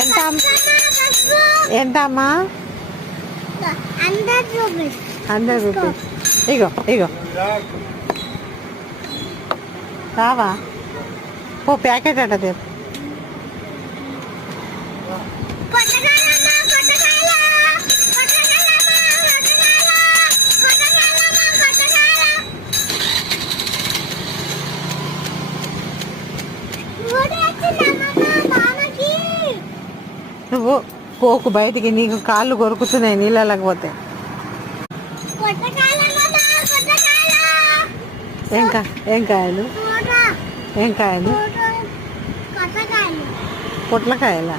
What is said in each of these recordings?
ఎంత ఎంతమ్మా? 100 రూపీస్. ఇగో ఇగో రావా ఓ ప్యాకెట్ అట దేపు. నువ్వు పోకు బయటికి, నీకు కాళ్ళు కొరుకుతున్నాయి నీళ్ళకి పోతే. ఏం కాయలు? పొట్లకాయలా?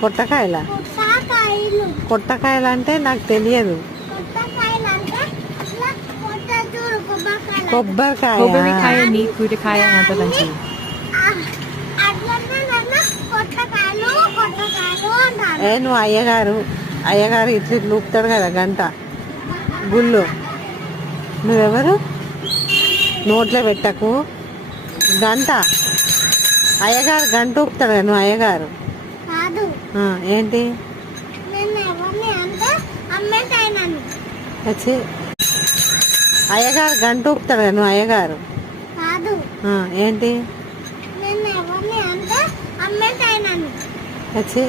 కొట్టకాయలా? కొట్టకాయలు అంటే నాకు తెలియదు. కొబ్బరికాయ నీ కూరకాయ అంటదండి. నువ్వు అయ్యగారు ఇట్లు లూపుతాడు కదా గంట గుళ్ళు. నువ్వెవరు? నోట్లో పెట్టకు గంట. అయ్యగారు గంట ఊపుతాడు కదా, నువ్వు అయ్యగారు. ఏంటి వచ్చి అయ్యగారు గంట ఊపుతాడు కదా, నువ్వు అయ్యగారు. ఏంటి వచ్చి